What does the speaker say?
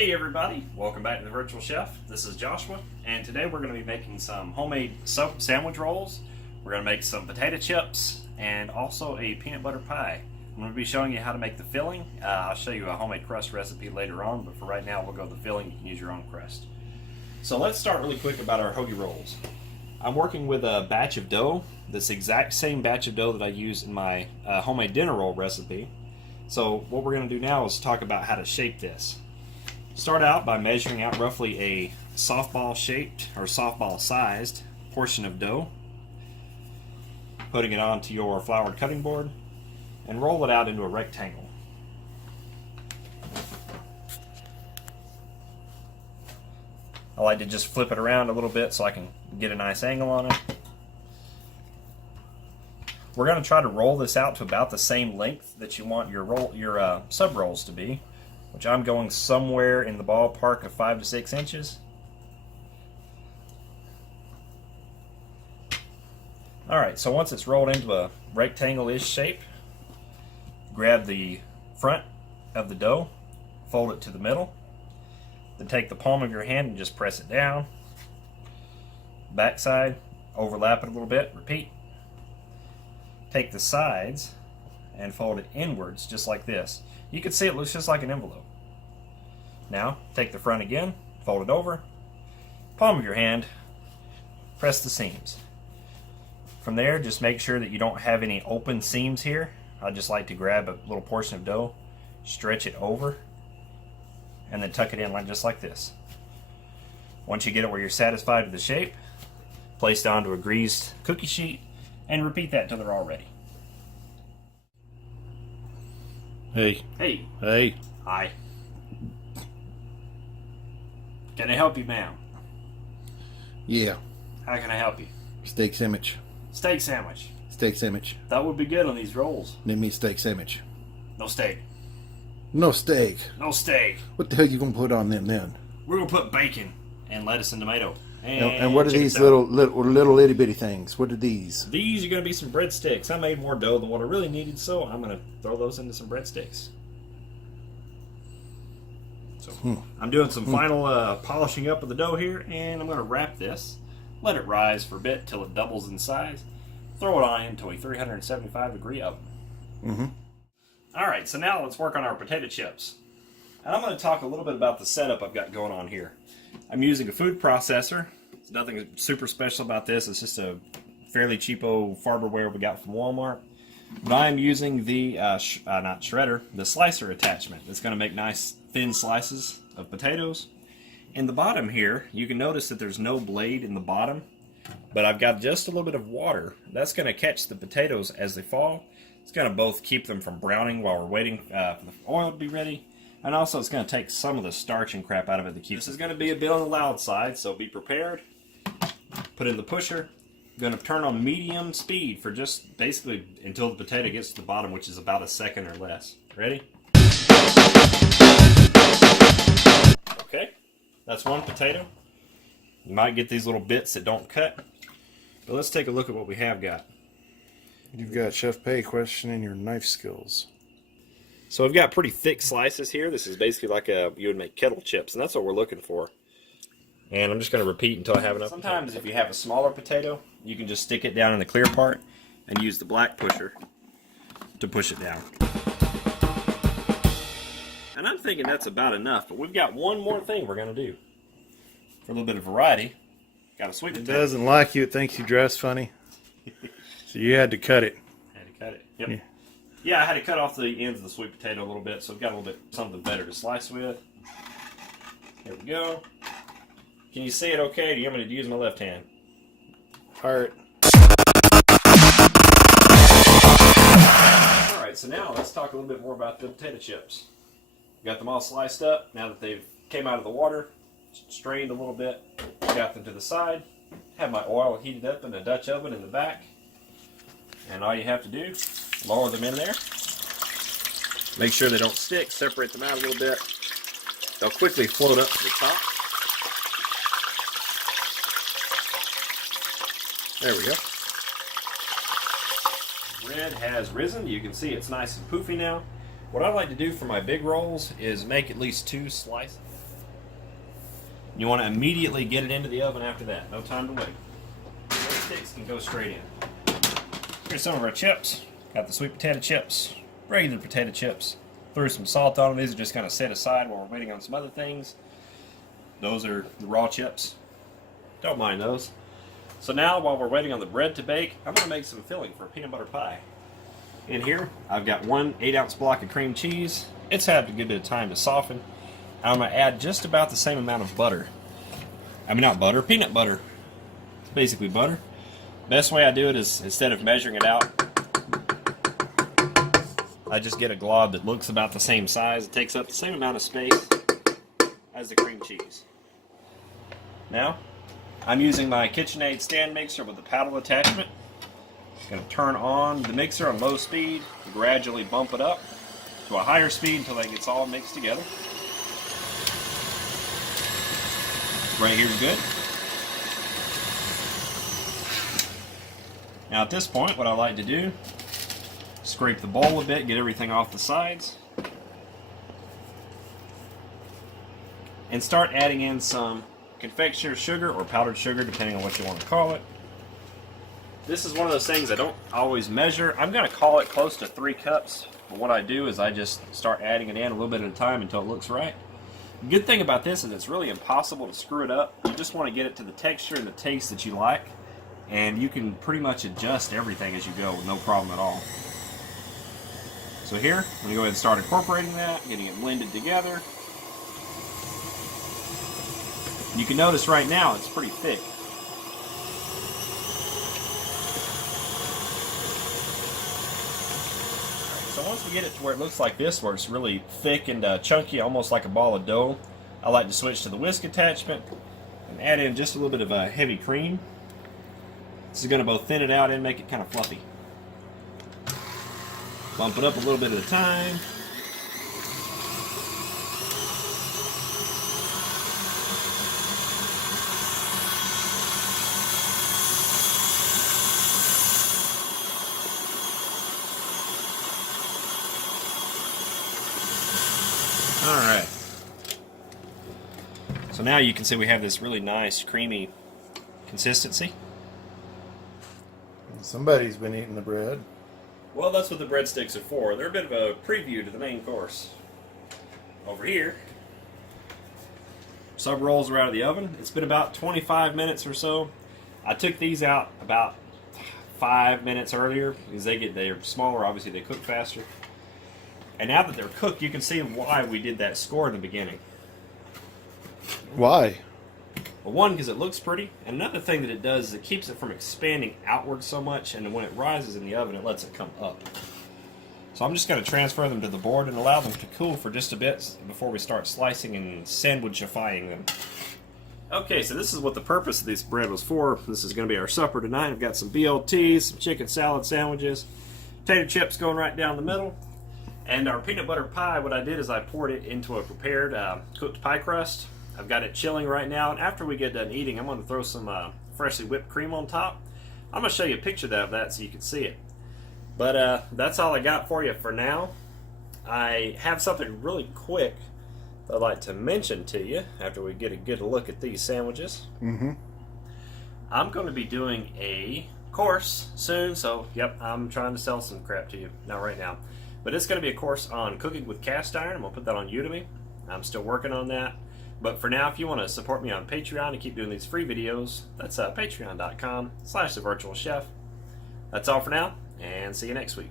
Hey everybody, welcome back to the Virtual Chef. This is Joshua, and today we're going to be making some homemade soap sandwich rolls. We're going to make some potato chips and also a peanut butter pie. I'm going to be showing you how to make the filling. I'll show you a homemade crust recipe later on, but for right now we'll go to the filling. You can use your own crust. So let's start really quick about our hoagie rolls. I'm working with a batch of dough, this exact same batch of dough that I use in my homemade dinner roll recipe. So what we're going to do now is talk about how to shape this. Start out by measuring out roughly a softball shaped or softball sized portion of dough, putting it onto your floured cutting board, and roll it out into a rectangle. I like to just flip it around a little bit so I can get a nice angle on it. We're going to try to roll this out to about the same length that you want your sub rolls to be, which I'm going somewhere in the ballpark of 5 to 6 inches. Alright, so once it's rolled into a rectangle-ish shape, grab the front of the dough, fold it to the middle, then take the palm of your hand and just press it down. Back side, overlap it a little bit, repeat. Take the sides and fold it inwards just like this. You can see it looks just like an envelope. Now, take the front again, fold it over, palm of your hand, press the seams. From there, just make sure that you don't have any open seams here. I just like to grab a little portion of dough, stretch it over, and then tuck it in just like this. Once you get it where you're satisfied with the shape, place it onto a greased cookie sheet and repeat that until they're all ready. Hey. Hey. Hey. Hi. Can I help you, ma'am? Yeah. How can I help you? Steak sandwich. Steak sandwich. Steak sandwich. That would be good on these rolls. Name me steak sandwich. No steak. No steak. No steak. What the hell you gonna put on them then? We're gonna put bacon and lettuce and tomato. And what are chicken these salad. little itty bitty things? What are these? These are gonna be some breadsticks. I made more dough than what I really needed, so I'm gonna throw those into some breadsticks. So I'm doing some final polishing up of the dough here, and I'm gonna wrap this, let it rise for a bit till it doubles in size, throw it on into a 375-degree oven. Alright, so now let's work on our potato chips. And I'm going to talk a little bit about the setup I've got going on here. I'm using a food processor. There's nothing super special about this. It's just a fairly cheapo farberware we got from Walmart. But I'm using the, not shredder, the slicer attachment. That's going to make nice thin slices of potatoes. In the bottom here, you can notice that there's no blade in the bottom, but I've got just a little bit of water. That's going to catch the potatoes as they fall. It's going to both keep them from browning while we're waiting for the oil to be ready, and also it's going to take some of the starch and crap out of it to keep. This is going to be a bit on the loud side, so be prepared. Put in the pusher. I'm going to turn on medium speed for just basically until the potato gets to the bottom, which is about a second or less. Ready? Okay, that's one potato. You might get these little bits that don't cut, but let's take a look at what we have got. You've got Chef Pay questioning your knife skills. So I've got pretty thick slices here. This is basically like you would make kettle chips, and that's what we're looking for. And I'm just going to repeat until I have enough. Sometimes if you have a smaller potato, you can just stick it down in the clear part and use the black pusher to push it down. And I'm thinking that's about enough, but we've got one more thing we're going to do. For a little bit of variety, got a sweet potato. It doesn't like you. It thinks you dress funny. So you had to cut it. Had to cut it. Yep. Yeah, I had to cut off the ends of the sweet potato a little bit, so I've got a little bit something better to slice with. There we go. Can you see it okay? Or do you want me to use my left hand? Heart. Alright, so now let's talk a little bit more about the potato chips. Got them all sliced up. Now that they've came out of the water, strained a little bit, got them to the side. Have my oil heated up in a Dutch oven in the back. And all you have to do, lower them in there. Make sure they don't stick, separate them out a little bit. They'll quickly float up to the top. There we go. Red has risen. You can see it's nice and poofy now. What I like to do for my big rolls is make at least 2 slices. You want to immediately get it into the oven after that. No time to wait. Those sticks can go straight in. Here's some of our chips. Got the sweet potato chips, regular potato chips. Threw some salt on them. These are just kind of set aside while we're waiting on some other things. Those are the raw chips. Don't mind those. So now, while we're waiting on the bread to bake, I'm going to make some filling for a peanut butter pie. In here, I've got one 8-ounce block of cream cheese. It's had a good bit of time to soften. I'm going to add just about the same amount of butter. I mean, not butter, peanut butter. It's basically butter. Best way I do it is, instead of measuring it out, I just get a glob that looks about the same size. It takes up the same amount of space as the cream cheese. Now, I'm using my KitchenAid stand mixer with a paddle attachment. I'm going to turn on the mixer on low speed, gradually bump it up to a higher speed until it gets all mixed together. Right here is good. Now at this point, what I like to do, scrape the bowl a bit, get everything off the sides, and start adding in some confectioner's sugar or powdered sugar, depending on what you want to call it. This is one of those things I don't always measure. I'm going to call it close to 3 cups, but what I do is I just start adding it in a little bit at a time until it looks right. The good thing about this is it's really impossible to screw it up. You just want to get it to the texture and the taste that you like, and you can pretty much adjust everything as you go with no problem at all. So here, I'm going to go ahead and start incorporating that, getting it blended together. You can notice right now it's pretty thick. So once we get it to where it looks like this, where it's really thick and chunky, almost like a ball of dough, I like to switch to the whisk attachment and add in just a little bit of heavy cream. This is going to both thin it out and make it kind of fluffy. Bump it up a little bit at a time. Alright. So now you can see we have this really nice creamy consistency. Somebody's been eating the bread. Well, that's what the breadsticks are for. They're a bit of a preview to the main course. Over here, sub rolls are out of the oven. It's been about 25 minutes or so. I took these out about 5 minutes earlier because they're smaller. Obviously, they cook faster. And now that they're cooked, you can see why we did that score in the beginning. Why? Well, one, because it looks pretty, and another thing that it does is it keeps it from expanding outward so much, and when it rises in the oven, it lets it come up. So I'm just going to transfer them to the board and allow them to cool for just a bit before we start slicing and sandwichifying them. Okay, so this is what the purpose of this bread was for. This is going to be our supper tonight. I've got some BLTs, some chicken salad sandwiches, potato chips going right down the middle, and our peanut butter pie. What I did is I poured it into a prepared cooked pie crust. I've got it chilling right now, and after we get done eating, I'm going to throw some freshly whipped cream on top. I'm going to show you a picture of that so you can see it. But that's all I got for you for now. I have something really quick that I'd like to mention to you after we get a good look at these sandwiches. I'm going to be doing a course soon, so yep, I'm trying to sell some crap to you, not right now. But it's going to be a course on cooking with cast iron. I'm going to put that on Udemy. I'm still working on that. But for now, if you want to support me on Patreon to keep doing these free videos, that's patreon.com/thevirtualchef. That's all for now, and see you next week.